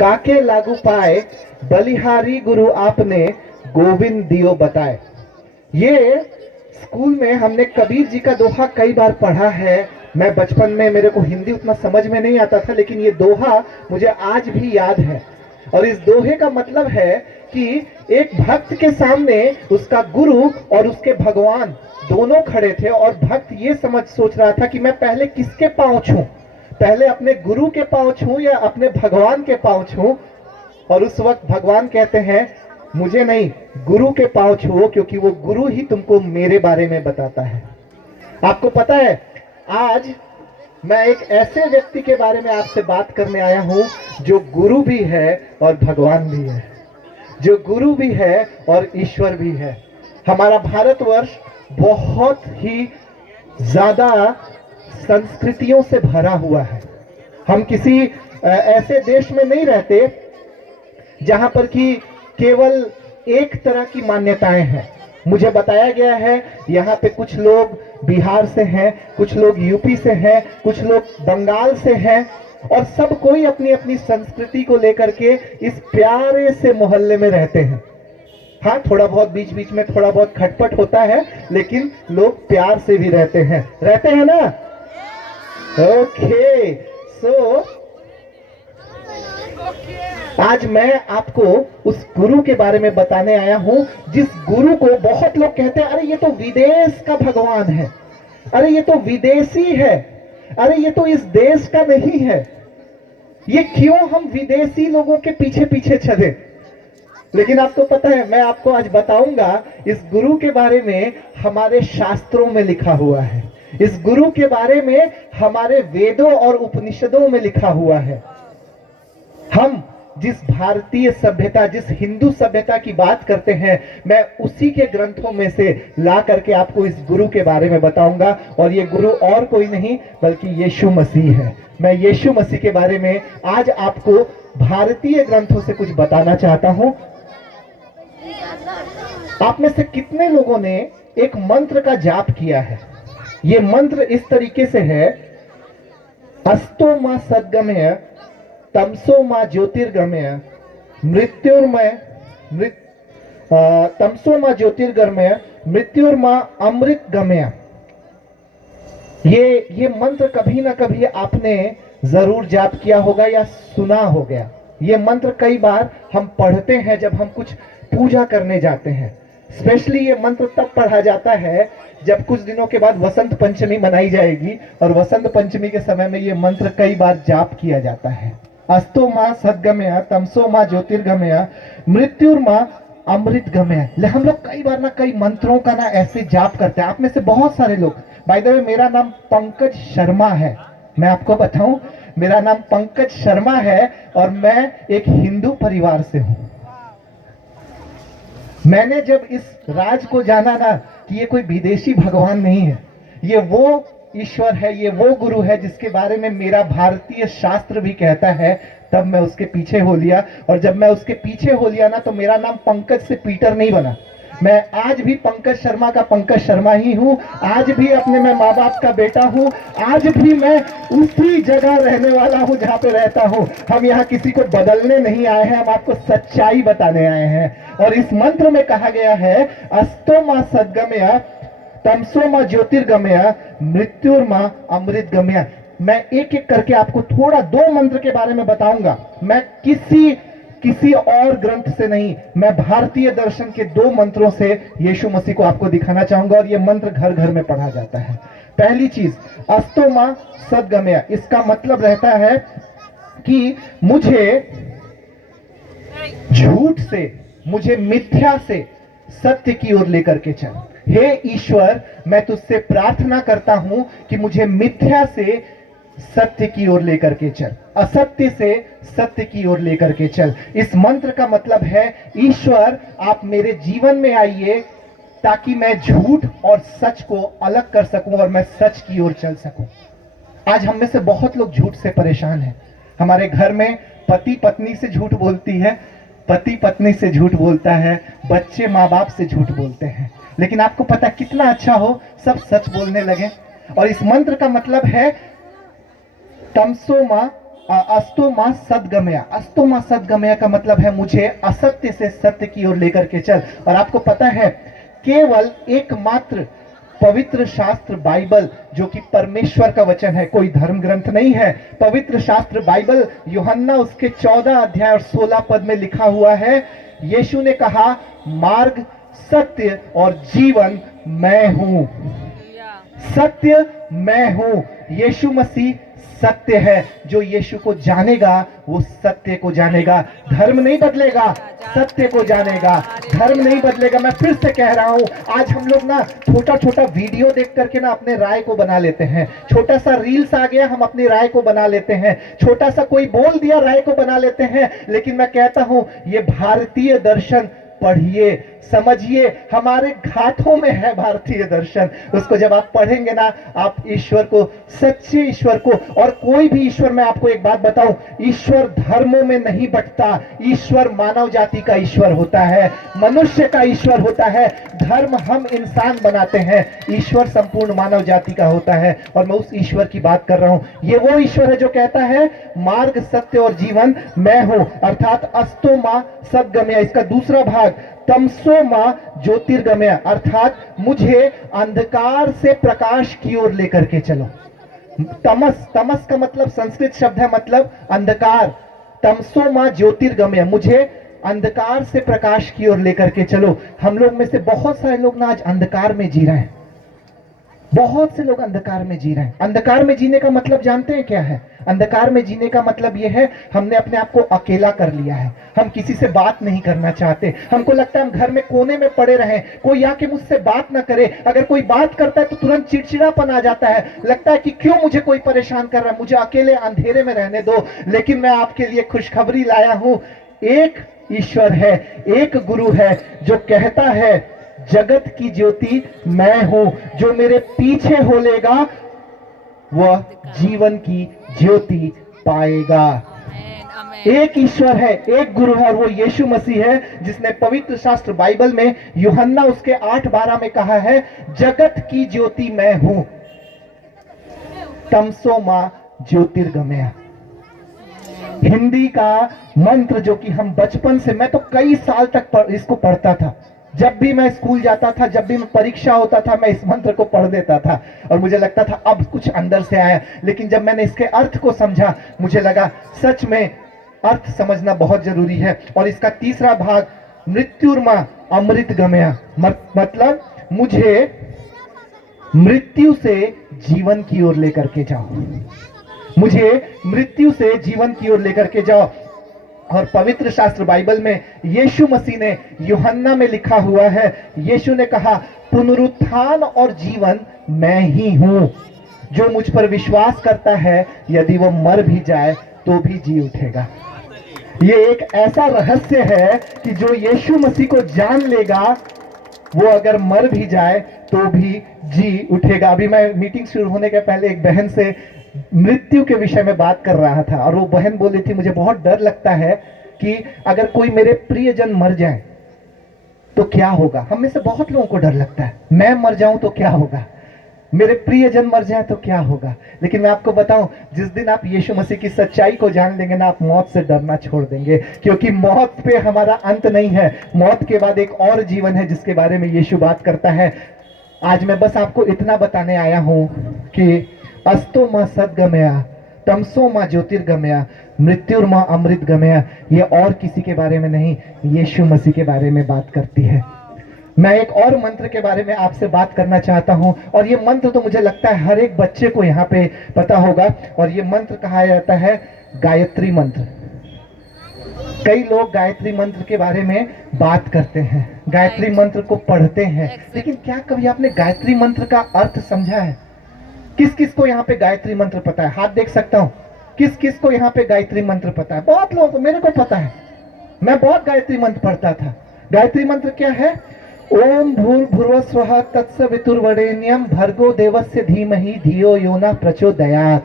काके लागू पाए, बलिहारी गुरु आपने, गोविंद दियो बताए। ये स्कूल में हमने कबीर जी का दोहा कई बार पढ़ा है। मैं बचपन में, मेरे को हिंदी उतना समझ में नहीं आता था, लेकिन ये दोहा मुझे आज भी याद है। और इस दोहे का मतलब है कि एक भक्त के सामने उसका गुरु और उसके भगवान दोनों खड़े थे, और भक्त ये सोच रहा था कि मैं पहले किसके पांव छूं, पहले अपने गुरु के पांव छूं या अपने भगवान के पांव छूं। और उस वक्त भगवान कहते हैं, मुझे नहीं, गुरु के पांव छुओ, क्योंकि वो गुरु ही तुमको मेरे बारे में बताता है। आपको पता है, आज मैं एक ऐसे व्यक्ति के बारे में आपसे बात करने आया हूं जो गुरु भी है और भगवान भी है, जो गुरु भी है और ईश्वर भी है। हमारा भारतवर्ष बहुत ही ज्यादा संस्कृतियों से भरा हुआ है। हम किसी ऐसे देश में नहीं रहते जहां पर कि केवल एक तरह की मान्यताएं हैं। मुझे बताया गया है यहाँ पे कुछ लोग बिहार से हैं, कुछ लोग यूपी से हैं, कुछ लोग बंगाल से हैं, और सब कोई अपनी अपनी संस्कृति को लेकर के इस प्यारे से मोहल्ले में रहते हैं। हाँ, थोड़ा बहुत बीच बीच में थोड़ा बहुत खटपट होता है, लेकिन लोग प्यार से भी रहते हैं ना। ओके, सो आज मैं आपको उस गुरु के बारे में बताने आया हूं, जिस गुरु को बहुत लोग कहते हैं, अरे ये तो विदेश का भगवान है, अरे ये तो विदेशी है, अरे ये तो इस देश का नहीं है। ये क्यों हम विदेशी लोगों के पीछे पीछे चले? लेकिन आपको पता है, मैं आपको आज बताऊंगा इस गुरु के बारे में हमारे शास्त्रों में लिखा हुआ है। इस गुरु के बारे में हमारे वेदों और उपनिषदों में लिखा हुआ है। हम जिस भारतीय सभ्यता, जिस हिंदू सभ्यता की बात करते हैं, मैं उसी के ग्रंथों में से ला करके आपको इस गुरु के बारे में बताऊंगा। और ये गुरु और कोई नहीं बल्कि यीशु मसीह है। मैं यीशु मसीह के बारे में आज आपको भारतीय ग्रंथों से कुछ बताना चाहता हूं। आप में से कितने लोगों ने एक मंत्र का जाप किया है? ये मंत्र इस तरीके से है, अस्तो मा सद्गमय, तमसो मा ज्योतिर्गमय, तमसो मा ज्योतिर्गमय, मृत्युर्मा अमृतगमय। ये मंत्र कभी ना कभी आपने जरूर जाप किया होगा या सुना हो गया। ये मंत्र कई बार हम पढ़ते हैं जब हम कुछ पूजा करने जाते हैं। स्पेशली ये मंत्र तब पढ़ा जाता है जब कुछ दिनों के बाद वसंत पंचमी मनाई जाएगी, और वसंत पंचमी के समय में ये मंत्र कई बार जाप किया जाता है। अस्तो मां सद्गमय, तमसो मां ज्योतिर्गमय, मृत्युर्मां अमृतगमय। हम लोग कई बार ना कई मंत्रों का ना ऐसे जाप करते हैं। आप में से बहुत सारे लोग, बाय द वे मेरा नाम पंकज शर्मा है। मैं आपको बताऊं, मेरा नाम पंकज शर्मा है और मैं एक हिंदू परिवार से हूं। मैंने जब इस राज को जाना ना कि ये कोई विदेशी भगवान नहीं है, ये वो ईश्वर है, ये वो गुरु है जिसके बारे में मेरा भारतीय शास्त्र भी कहता है, तब मैं उसके पीछे हो लिया। और जब मैं उसके पीछे हो लिया ना, तो मेरा नाम पंकज से पीटर नहीं बना। मैं आज भी पंकज शर्मा का पंकज शर्मा ही हूं। आज भी अपने मैं माँ बाप का बेटा हूं। आज भी मैं उसी जगह रहने वाला हूं जहां पे रहता हूं। हम यहाँ किसी को बदलने नहीं आए हैं, हम आपको सच्चाई बताने आए हैं। और इस मंत्र में कहा गया है, अस्तो मा सद्गमय, तमसो मा ज्योतिर्गमय, मृत्युर्मा अमृतगमय। मैं एक एक करके आपको थोड़ा दो मंत्र के बारे में बताऊंगा। मैं किसी और ग्रंथ से नहीं, मैं भारतीय दर्शन के दो मंत्रों से यीशु मसीह को आपको दिखाना चाहूंगा। और ये मंत्र घर घर में पढ़ा जाता है। पहली चीज, अस्तो मा सद्गमय, इसका मतलब रहता है कि मुझे झूठ से, मुझे मिथ्या से सत्य की ओर लेकर के चल। हे ईश्वर, मैं तुझसे प्रार्थना करता हूं कि मुझे मिथ्या से सत्य की ओर लेकर के चल, असत्य से सत्य की ओर लेकर के चल। इस मंत्र का मतलब है, ईश्वर आप मेरे जीवन में आइए ताकि मैं झूठ और सच को अलग कर सकूं और मैं सच की ओर चल सकूं। आज हम में से बहुत लोग झूठ से परेशान हैं। हमारे घर में पति पत्नी से झूठ बोलती है, पति पत्नी से झूठ बोलता है, बच्चे माँ बाप से झूठ बोलते हैं। लेकिन आपको पता कितना अच्छा हो, सब सच बोलने लगे। और इस मंत्र का मतलब है, तमसो मा अस्तो मां सद्गमया। अस्तो मां सद्गमया का मतलब है मुझे असत्य से सत्य की ओर लेकर के चल। और आपको पता है केवल एकमात्र पवित्र शास्त्र बाइबल जो कि परमेश्वर का वचन है, कोई धर्म ग्रंथ नहीं है, पवित्र शास्त्र बाइबल यूहन्ना उसके 14 अध्याय और 16 पद में लिखा हुआ है, यीशु ने कहा मार्ग सत्य और जीवन मैं हूं। सत्य मैं हूं। यीशु मसीह सत्य है। जो यीशु को जानेगा वो सत्य को जानेगा। धर्म नहीं बदलेगा, सत्य को जानेगा। धर्म नहीं बदलेगा। मैं फिर से कह रहा हूं, आज हम लोग ना छोटा छोटा वीडियो देख करके ना अपने राय को बना लेते हैं। छोटा सा रील्स आ गया, हम अपनी राय को बना लेते हैं। छोटा सा कोई बोल दिया, राय को बना लेते हैं। लेकिन मैं कहता हूं ये भारतीय दर्शन पढ़िए, समझिए, हमारे घाटों में है भारतीय दर्शन। उसको जब आप पढ़ेंगे ना, आप ईश्वर को, सच्चे ईश्वर को, और कोई भी ईश्वर, मैं आपको एक बात बताऊं, ईश्वर धर्मों में नहीं बंटता। ईश्वर मानव जाति का ईश्वर होता है, मनुष्य का ईश्वर होता है। धर्म हम इंसान बनाते हैं, ईश्वर संपूर्ण मानव जाति का होता है। और मैं उस ईश्वर की बात कर रहा हूं। ये वो ईश्वर है जो कहता है मार्ग सत्य और जीवन मैं हूं, अर्थात अस्तो मां सद्गमया। इसका दूसरा भाग तमसो मां ज्योतिर्गमया, अर्थात मुझे अंधकार से प्रकाश की ओर लेकर के चलो। तमस, तमस का मतलब संस्कृत शब्द है, मतलब अंधकार। तमसो मां ज्योतिर्गमया, मुझे अंधकार से प्रकाश की ओर लेकर के चलो। हम लोग में से बहुत सारे लोग ना आज अंधकार में जी रहे हैं। बहुत से लोग अंधकार में जी रहे हैं। अंधकार में जीने का मतलब जानते हैं क्या है? अंधकार में जीने का मतलब यह है, हमने अपने आप को अकेला कर लिया है। हम किसी से बात नहीं करना चाहते। हमको लगता है हम घर में कोने में पड़े रहें, कोई आके मुझसे बात ना करे। अगर कोई बात करता है तो तुरंत चिड़चिड़ापन आ जाता है। लगता है कि क्यों मुझे कोई परेशान कर रहा है, मुझे अकेले अंधेरे में रहने दो। लेकिन मैं आपके लिए खुशखबरी लाया हूं। एक ईश्वर है, एक गुरु है जो कहता है जगत की ज्योति मैं हूं। जो मेरे पीछे हो लेगा वह जीवन की ज्योति पाएगा। एक ईश्वर है, एक गुरु है, और वो यीशु मसीह है, जिसने पवित्र शास्त्र बाइबल में यूहन्ना उसके 8:12 में कहा है जगत की ज्योति मैं हूं। तमसो मां ज्योतिर्गमया, हिंदी का मंत्र जो कि हम बचपन से, मैं तो कई साल तक इसको पढ़ता था। जब भी मैं स्कूल जाता था, जब भी मैं परीक्षा होता था, मैं इस मंत्र को पढ़ देता था और मुझे लगता था अब कुछ अंदर से आया। लेकिन जब मैंने इसके अर्थ को समझा, मुझे लगा सच में अर्थ समझना बहुत जरूरी है। और इसका तीसरा भाग मृत्युर्मा अमृत गमया, मतलब मुझे मृत्यु से जीवन की ओर लेकर के जाओ। मुझे मृत्यु से जीवन की ओर लेकर के जाओ। और पवित्र शास्त्र बाइबल में यीशु मसीह ने यूहन्ना में लिखा हुआ है, यीशु ने कहा पुनरुत्थान और जीवन मैं ही हूं। जो मुझ पर विश्वास करता है यदि वो मर भी जाए तो भी जी उठेगा। ये एक ऐसा रहस्य है कि जो यीशु मसीह को जान लेगा वो अगर मर भी जाए तो भी जी उठेगा। अभी मैं मीटिंग शुरू होने के पहले एक बहन से मृत्यु के विषय में बात कर रहा था और वो बहन बोली थी मुझे बहुत डर लगता है कि अगर कोई मेरे प्रियजन मर जाए तो क्या होगा। हम में से बहुत लोगों को डर लगता है, मैं मर जाऊं तो क्या होगा, मेरे प्रियजन मर जाए तो क्या होगा। लेकिन मैं आपको बताऊं, जिस दिन आप यीशु मसीह की सच्चाई को जान लेंगे ना, आप मौत से डरना छोड़ देंगे, क्योंकि मौत पे हमारा अंत नहीं है। मौत के बाद एक और जीवन है जिसके बारे में यीशु बात करता है। आज मैं बस आपको इतना बताने आया हूं कि अस्तो मां सद्गमया, तमसो मां ज्योतिर्गमया, मृत्युर्मा अमृत गमया, ये और किसी के बारे में नहीं, यीशु मसीह के बारे में बात करती है। मैं एक और मंत्र के बारे में आपसे बात करना चाहता हूं, और ये मंत्र तो मुझे लगता है हर एक बच्चे को यहाँ पे पता होगा, और ये मंत्र कहा जाता है गायत्री मंत्र। कई लोग गायत्री मंत्र के बारे में बात करते हैं, गायत्री मंत्र को पढ़ते हैं, लेकिन क्या कभी आपने गायत्री मंत्र का अर्थ समझा है? किस किस को यहाँ पे गायत्री मंत्र पता है? हाथ देख सकता हूं। किस किस को यहाँ पे गायत्री मंत्र पता है? बहुत लोगों को, मेरे को पता है, मैं बहुत गायत्री मंत्र पढ़ता था। गायत्री मंत्र क्या है? ओम भूर्भुवः स्वः तत्सवितुर्वरेण्यं भर्गो देवस्य धीमहि धियो यो न प्रचोदयात्।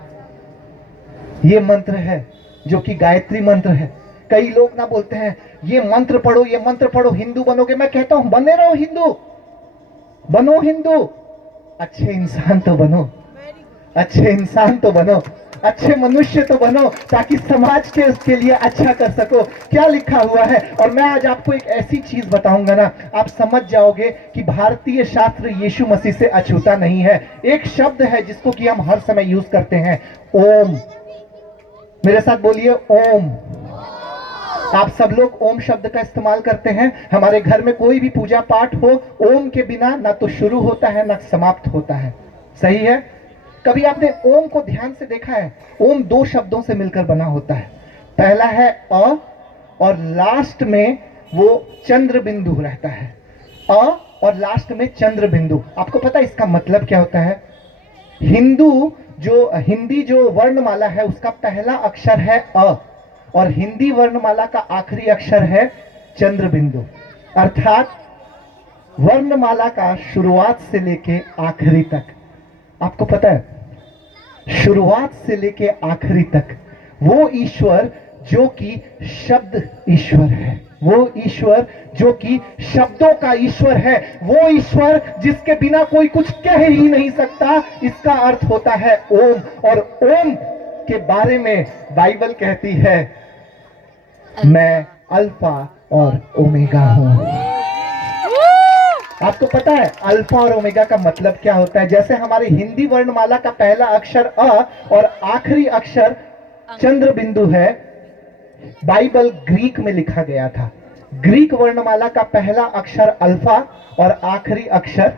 ये मंत्र है जो कि गायत्री मंत्र है। कई लोग ना बोलते हैं ये मंत्र पढ़ो, ये मंत्र पढ़ो, हिंदू बनोगे। मैं कहता हूं बने रहो हिंदू, बनो हिंदू, अच्छे इंसान तो बनो, अच्छे इंसान तो बनो, अच्छे मनुष्य तो बनो, ताकि समाज के उसके लिए अच्छा कर सको। क्या लिखा हुआ है? और मैं आज आपको एक ऐसी चीज बताऊंगा ना, आप समझ जाओगे कि भारतीय शास्त्र यीशु मसीह से अछूता नहीं है। एक शब्द है जिसको कि हम हर समय यूज करते हैं, ओम। मेरे साथ बोलिए, ओम। आप सब लोग ओम शब्द का इस्तेमाल करते हैं। हमारे घर में कोई भी पूजा पाठ हो, ओम के बिना ना तो शुरू होता है ना समाप्त होता है। सही है? कभी आपने ओम को ध्यान से देखा है? ओम दो शब्दों से मिलकर बना होता है। पहला है अ, और लास्ट में वो चंद्र बिंदु रहता है। अ और लास्ट में चंद्र बिंदु। आपको पता है इसका मतलब क्या होता है? हिंदी जो वर्णमाला है उसका पहला अक्षर है अ, और हिंदी वर्णमाला का आखिरी अक्षर है चंद्र बिंदु। अर्थात वर्णमाला का शुरुआत से लेके आखिरी तक, आपको पता है, शुरुआत से लेके आखिरी तक वो ईश्वर जो कि शब्द ईश्वर है, वो ईश्वर जो कि शब्दों का ईश्वर है, वो ईश्वर जिसके बिना कोई कुछ कह ही नहीं सकता, इसका अर्थ होता है ओम। और ओम के बारे में बाइबल कहती है, मैं अल्फा और ओमेगा हूं। आपको पता है अल्फा और ओमेगा का मतलब क्या होता है? जैसे हमारे हिंदी वर्णमाला का पहला अक्षर अ और आखिरी अक्षर चंद्र बिंदु है, बाइबल ग्रीक में लिखा गया था। ग्रीक वर्णमाला का पहला अक्षर अल्फा और आखिरी अक्षर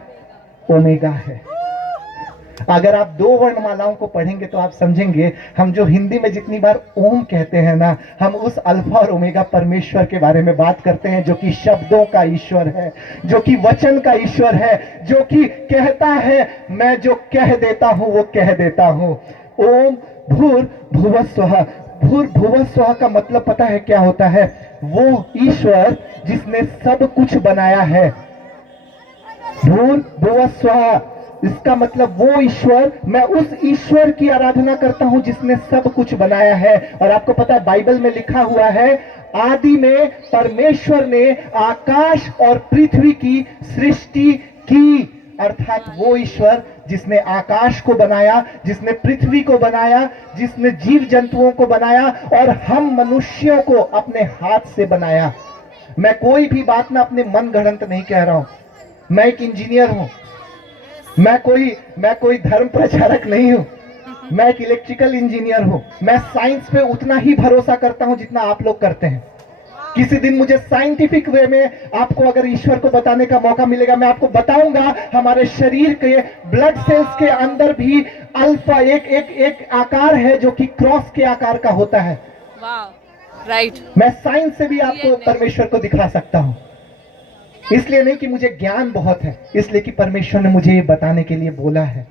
ओमेगा है। अगर आप दो वर्णमालाओं को पढ़ेंगे तो आप समझेंगे, हम जो हिंदी में जितनी बार ओम कहते हैं ना, हम उस अल्फा और ओमेगा परमेश्वर के बारे में बात करते हैं, जो कि शब्दों का ईश्वर है, जो कि वचन का ईश्वर है, जो कि कहता है मैं जो कह देता हूं वो कह देता हूं। ओम भूर भुवः स्वः। भूर भुवः स्वः का मतलब पता है क्या होता है? वो ईश्वर जिसने सब कुछ बनाया है। भूर भुवः स्वः, इसका मतलब वो ईश्वर, मैं उस ईश्वर की आराधना करता हूं जिसने सब कुछ बनाया है। और आपको पता है बाइबल में लिखा हुआ है, आदि में परमेश्वर ने आकाश और पृथ्वी की सृष्टि की। अर्थात वो ईश्वर जिसने आकाश को बनाया, जिसने पृथ्वी को बनाया, जिसने जीव जंतुओं को बनाया और हम मनुष्यों को अपने हाथ से बनाया। मैं कोई भी बात ना अपने मन गढ़ंत नहीं कह रहा हूं। मैं एक इंजीनियर हूं, मैं कोई धर्म प्रचारक नहीं हूं, मैं एक इलेक्ट्रिकल इंजीनियर हूं। मैं साइंस पे उतना ही भरोसा करता हूं जितना आप लोग करते हैं। किसी दिन मुझे साइंटिफिक वे में आपको अगर ईश्वर को बताने का मौका मिलेगा, मैं आपको बताऊंगा हमारे शरीर के ब्लड सेल्स के अंदर भी अल्फा एक आकार है जो कि क्रॉस के आकार का होता है। राइट। मैं साइंस से भी आपको परमेश्वर को दिखा सकता हूं। इसलिए नहीं कि मुझे ज्ञान बहुत है, इसलिए कि परमेश्वर ने मुझे ये बताने के लिए बोला है।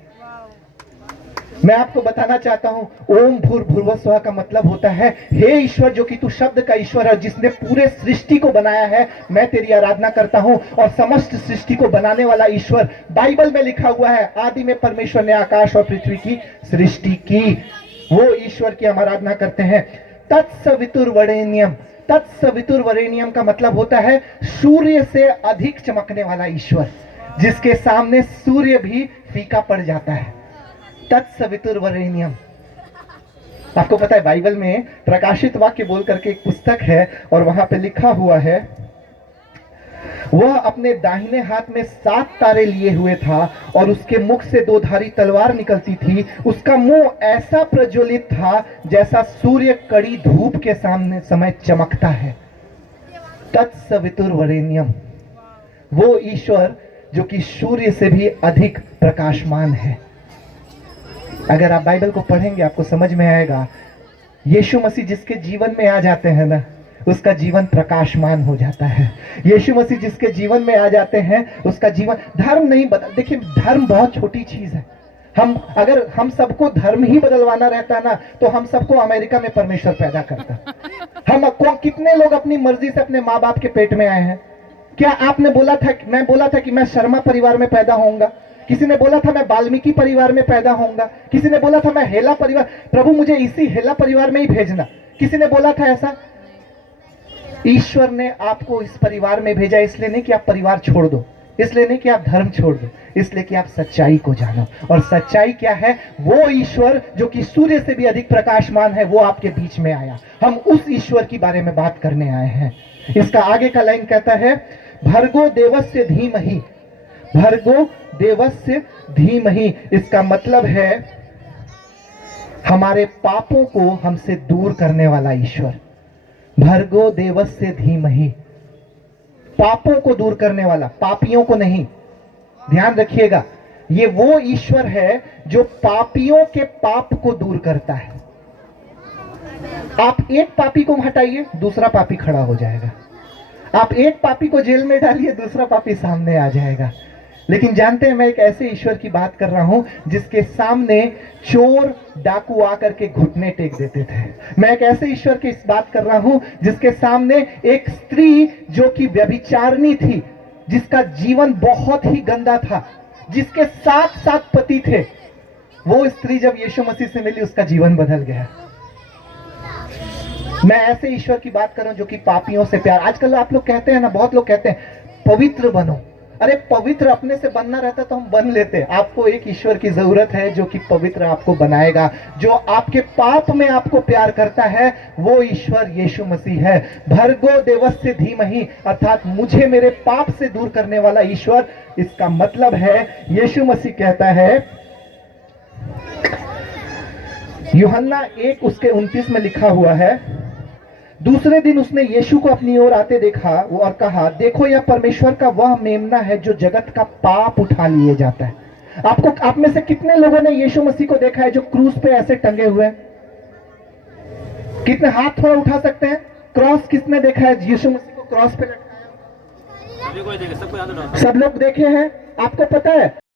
मैं आपको बताना चाहता हूं, ओम भूर भुवः स्वः का मतलब होता है, हे ईश्वर जो कि तू शब्द का ईश्वर है, जिसने पूरे सृष्टि को बनाया है, मैं तेरी आराधना करता हूं। और समस्त सृष्टि को बनाने वाला ईश्वर, बाइबल में लिखा हुआ है, आदि में परमेश्वर ने आकाश और पृथ्वी की सृष्टि की, वो ईश्वर की हम आराधना करते हैं। तत्सवितुर्वरेण्यम। तत्सवितुर्वरेण्यम का मतलब होता है सूर्य से अधिक चमकने वाला ईश्वर, जिसके सामने सूर्य भी फीका पड़ जाता है। तत्सवितुर्वरेण्यम। आपको पता है बाइबल में प्रकाशित वाक्य बोल करके एक पुस्तक है, और वहां पे लिखा हुआ है, वह अपने दाहिने हाथ में 7 तारे लिए हुए था और उसके मुख से 2 धारी तलवार निकलती थी। उसका मुंह ऐसा प्रज्वलित था जैसा सूर्य कड़ी धूप के सामने समय चमकता है। तत्सवितुर्वरेण्यम, वो ईश्वर जो कि सूर्य से भी अधिक प्रकाशमान है। अगर आप बाइबल को पढ़ेंगे आपको समझ में आएगा, यीशु मसीह जिसके जीवन में आ जाते हैं ना, उसका जीवन प्रकाशमान हो जाता है। यीशु मसीह जिसके जीवन में आ जाते हैं उसका जीवन, धर्म नहीं बदल। देखिए धर्म बहुत छोटी चीज है। अगर हम सबको धर्म ही बदलवाना रहता ना, तो हम सबको अमेरिका में परमेश्वर पैदा करता। कितने लोग अपनी मर्जी से अपने माँ बाप के पेट में आए हैं? क्या आपने बोला था, मैं बोला था कि मैं शर्मा परिवार में पैदा होऊंगा? किसी ने बोला था मैं वाल्मीकि परिवार में पैदा होऊंगा? किसी ने बोला था मैं हेला परिवार, प्रभु मुझे इसी हेला परिवार में ही भेजना? किसी ने बोला था ऐसा? ईश्वर ने आपको इस परिवार में भेजा, इसलिए नहीं कि आप परिवार छोड़ दो। इसलिए नहीं कि आप धर्म छोड़ दो, इसलिए कि आप सच्चाई को जानो। और सच्चाई क्या है? वो ईश्वर जो कि सूर्य से भी अधिक प्रकाशमान है, वो आपके बीच में आया। हम उस ईश्वर की बारे में बात करने आए हैं। इसका आगे का लाइन कहता है, भर्गो देवस्य धीमहि, भर्गो देवस्य धीमहि। इसका मतलब है हमारे पापों को हमसे दूर करने वाला ईश्वर। भर्गो देवस्य धीमहि, पापों को दूर करने वाला, पापियों को नहीं। ध्यान रखिएगा, ये वो ईश्वर है जो पापियों के पाप को दूर करता है। आप एक पापी को हटाइए, दूसरा पापी खड़ा हो जाएगा। आप एक पापी को जेल में डालिए, दूसरा पापी सामने आ जाएगा। लेकिन जानते हैं, मैं एक ऐसे ईश्वर की बात कर रहा हूं जिसके सामने चोर डाकू आकर के घुटने टेक देते थे। मैं एक ऐसे ईश्वर की इस बात कर रहा हूं जिसके सामने एक स्त्री जो कि व्यभिचारिणी थी, जिसका जीवन बहुत ही गंदा था, जिसके 7 पति थे, वो स्त्री जब यीशु मसीह से मिली, उसका जीवन बदल गया। मैं ऐसे ईश्वर की बात कर रहा हूं जो कि पापियों से प्यार। आजकल आप लोग कहते हैं ना, बहुत लोग कहते हैं पवित्र बनो। अरे पवित्र अपने से बनना रहता तो हम बन लेते। आपको एक ईश्वर की जरूरत है जो कि पवित्र आपको बनाएगा, जो आपके पाप में आपको प्यार करता है। वो ईश्वर यीशु मसीह है। भर्गो देवस्य धीमहि, अर्थात मुझे मेरे पाप से दूर करने वाला ईश्वर। इसका मतलब है, यीशु मसीह कहता है, यूहन्ना 1 उसके 29 में लिखा हुआ है, दूसरे दिन उसने यीशु को अपनी ओर आते देखा और कहा, देखो यह परमेश्वर का वह मेमना है जो जगत का पाप उठा लिए जाता है। आप में से कितने लोगों ने यीशु मसीह को देखा है जो क्रूस पे ऐसे टंगे हुए हैं? कितने हाथ थोड़ा उठा सकते हैं? क्रॉस किसने देखा है? यीशु मसीह को क्रॉस पे लटकाया? सब लोग देखे हैं। आपको पता है